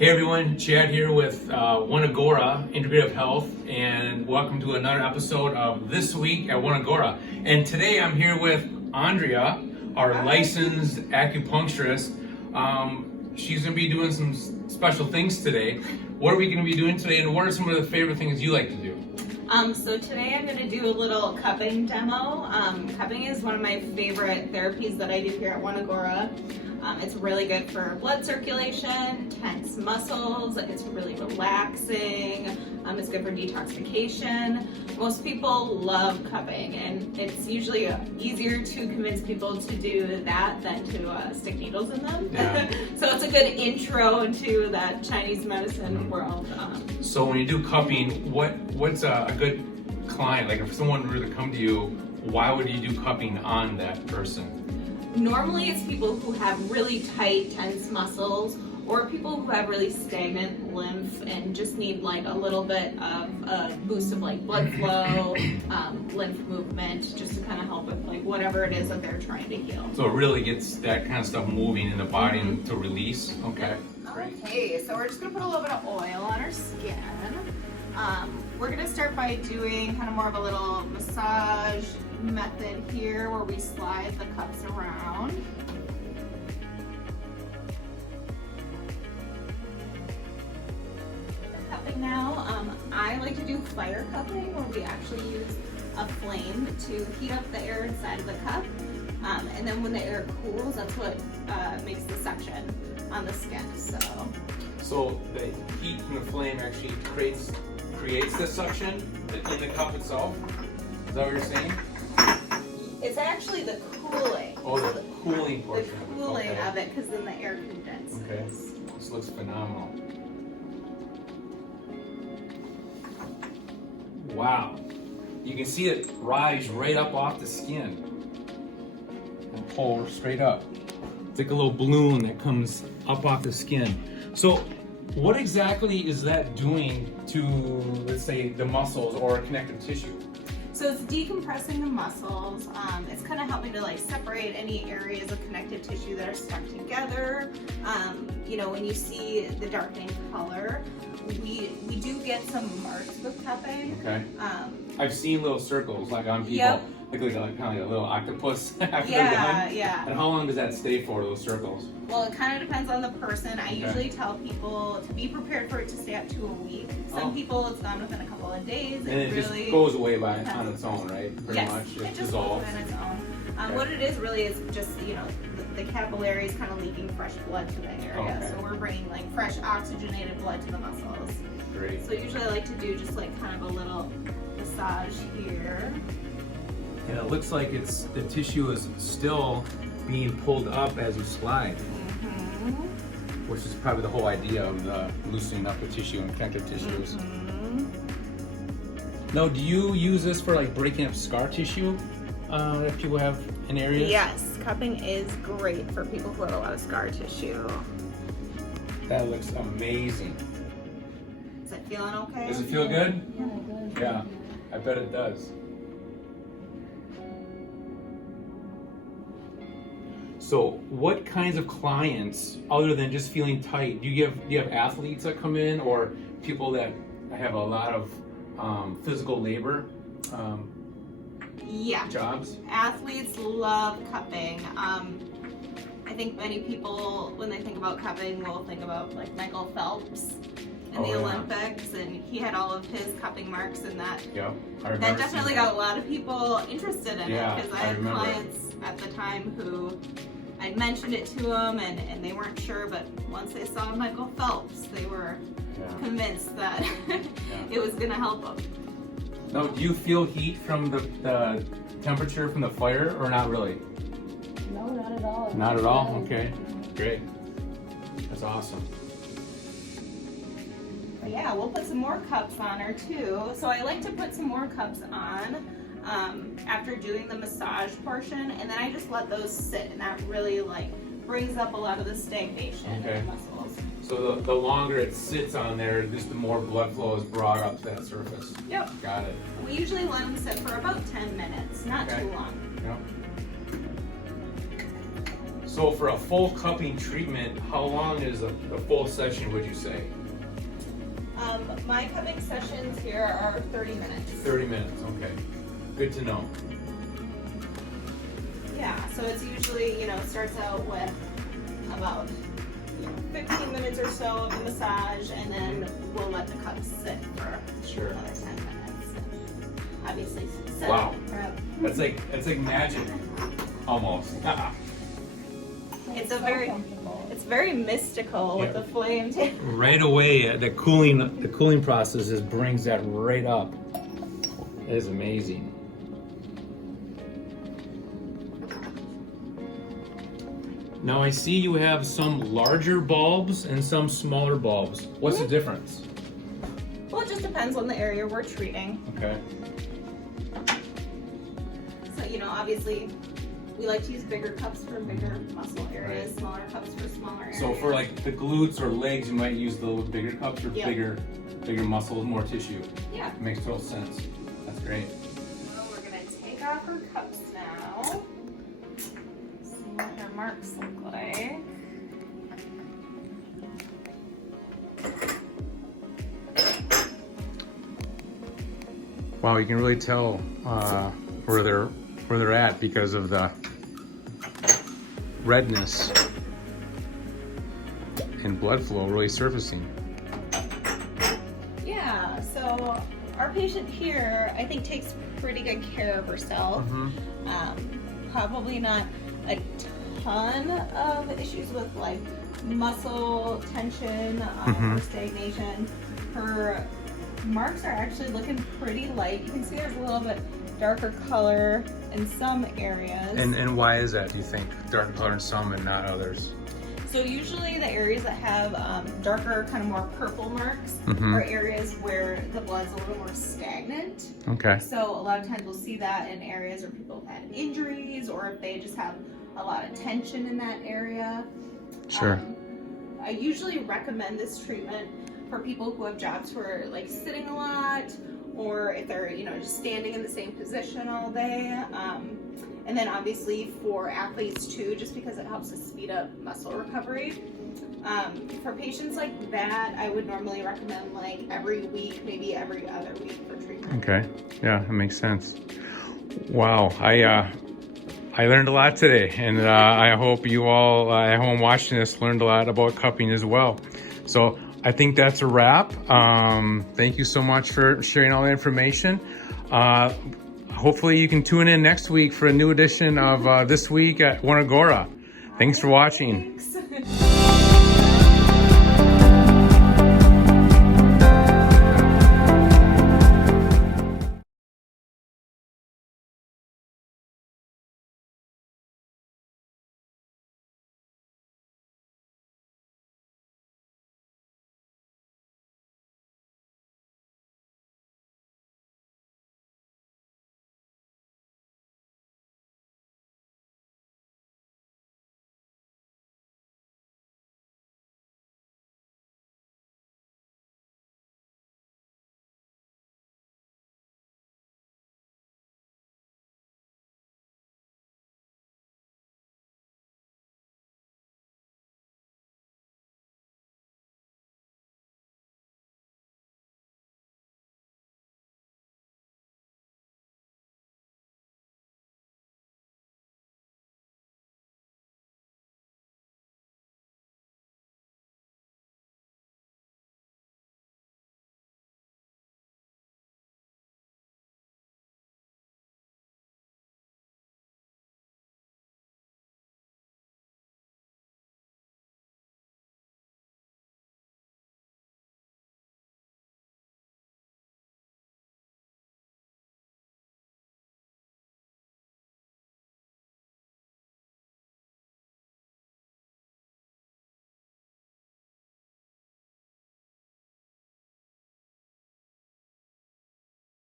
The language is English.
Hey everyone, Chad here with One Agora, Integrative Health, and welcome to another episode of This Week at One Agora. And today I'm here with Andrea, our licensed acupuncturist. She's going to be doing some special things today. What are we going to be doing today, and what are some of the favorite things you like to do? So today I'm going to do a little cupping demo. Cupping is one of my favorite therapies that I do here at One Agora. It's really good for blood circulation, tense muscles, it's really relaxing, it's good for detoxification. Most people love cupping, and it's usually easier to convince people to do that than to stick needles in them. Yeah. So it's a good intro into that Chinese medicine world. So when you do cupping, what's a good client? Like if someone were to come to you, why would you do cupping on that person? Normally it's people who have really tight, tense muscles, or people who have really stagnant lymph and just need like a little bit of a boost of like blood flow, lymph movement, just to kind of help with like whatever it is that they're trying to heal. So it really gets that kind of stuff moving in the body and to release. Okay. Great. Okay, so we're just gonna put a little bit of oil on our skin. We're gonna start by doing kind of more of a little massage method here where we slide the cups around. Cupping now, I like to do fire cupping where we actually use a flame to heat up the air inside of the cup. And then when the air cools, that's what makes the suction on the skin. So the heat from the flame actually creates the suction in the cup itself? Is that what you're saying? It's actually the cooling. Oh, the cooling portion. The cooling of it, because then the air condenses. Okay. This looks phenomenal. Wow. You can see it rise right up off the skin and pull straight up. It's like a little balloon that comes up off the skin. So what exactly is that doing to, let's say, the muscles or connective tissue? So it's decompressing the muscles. It's kind of helping to like separate any areas of connective tissue that are stuck together. You know, when you see the darkening color, we do get some marks with cupping. Okay. I've seen little circles like on people. Yep. Look like kind of like a little octopus after Yeah, they're done. yeah. And how long does that stay for, those circles? Well, it kind of depends on the person. I usually tell people to be prepared for it to stay up to a week. Some people, it's gone within a couple of days. And it really just goes away on its own, right? Pretty much, it just dissolves. goes on its own. Okay. What it is really is just, you know, the capillaries kind of leaking fresh blood to the area. Okay. So we're bringing like fresh oxygenated blood to the muscles. Great. So usually I like to do just like kind of a little massage here. And it looks like the tissue is still being pulled up as you slide, which is probably the whole idea of the loosening up the tissue and connective tissues. Now, do you use this for like breaking up scar tissue that people have in areas? Yes, cupping is great for people who have a lot of scar tissue. That looks amazing. Is it feeling okay? Does it feel good? Yeah, good. Yeah, I bet it does. So what kinds of clients, other than just feeling tight, do you have athletes that come in, or people that have a lot of physical labor Yeah. jobs? Athletes love cupping. I think many people, when they think about cupping, will think about like Michael Phelps in the Olympics, and he had all of his cupping marks, and that Yeah, I remember. that definitely got a lot of people interested in Yeah, it, because I I had remember. clients at the time who I'd mentioned it to them, and they weren't sure, but once they saw Michael Phelps, they were convinced that it was going to help them. Now, do you feel heat from the temperature from the fire, or not really? No, not at all. Not at all? Okay, great. That's awesome. But yeah, we'll put some more cups on her too. So I like to put some more cups on after doing the massage portion, and then I just let those sit, and that really like brings up a lot of the stagnation in the muscles. So the longer it sits on there, just the more blood flow is brought up to that surface. Yep. Got it. We usually let them sit for about 10 minutes, not too long. Yep. So So for a full cupping treatment, how long is a full session, would you say? My cupping sessions here are 30 minutes. 30 minutes, okay. Good to know. Yeah, so it's usually, starts out with about 15 minutes or so of a massage, and then we'll let the cups sit for another 10 minutes. Obviously, sit. Wow. Prep. That's like magic, almost. It's comfortable. it's very mystical with the flame too. Right away, the cooling process just brings that right up. It is amazing. Now I see you have some larger bulbs and some smaller bulbs. What's the difference? Well, it just depends on the area we're treating. Okay. So, obviously, we like to use bigger cups for bigger muscle areas, smaller cups for smaller areas. So for like the glutes or legs, you might use the little bigger cups for bigger muscles, more tissue. Yeah. Makes total sense. That's great. So we're gonna take off our cups now. See what their marks look like. Wow, you can really tell where they're at because of the redness and blood flow really surfacing. Yeah, so our patient here, I think, takes pretty good care of herself. Probably not a ton of issues with like muscle tension or stagnation. Her marks are actually looking pretty light. You can see there's a little bit darker color in some areas. And why is that, do you think? Darker color in some and not others? So usually the areas that have darker, kind of more purple marks are areas where the blood's a little more stagnant. Okay. So a lot of times we'll see that in areas where people have had injuries or if they just have a lot of tension in that area. Sure. I usually recommend this treatment for people who have jobs who are like sitting a lot, or if they're just standing in the same position all day. And then obviously for athletes too, just because it helps to speed up muscle recovery. For patients like that, I would normally recommend like every week, maybe every other week for treatment. Okay. Yeah, that makes sense. Wow. I learned a lot today, and I hope you all at home watching this learned a lot about cupping as well. So I think that's a wrap. Thank you so much for sharing all the information. Hopefully you can tune in next week for a new edition of This Week at One Agora. Thanks for watching. Thanks.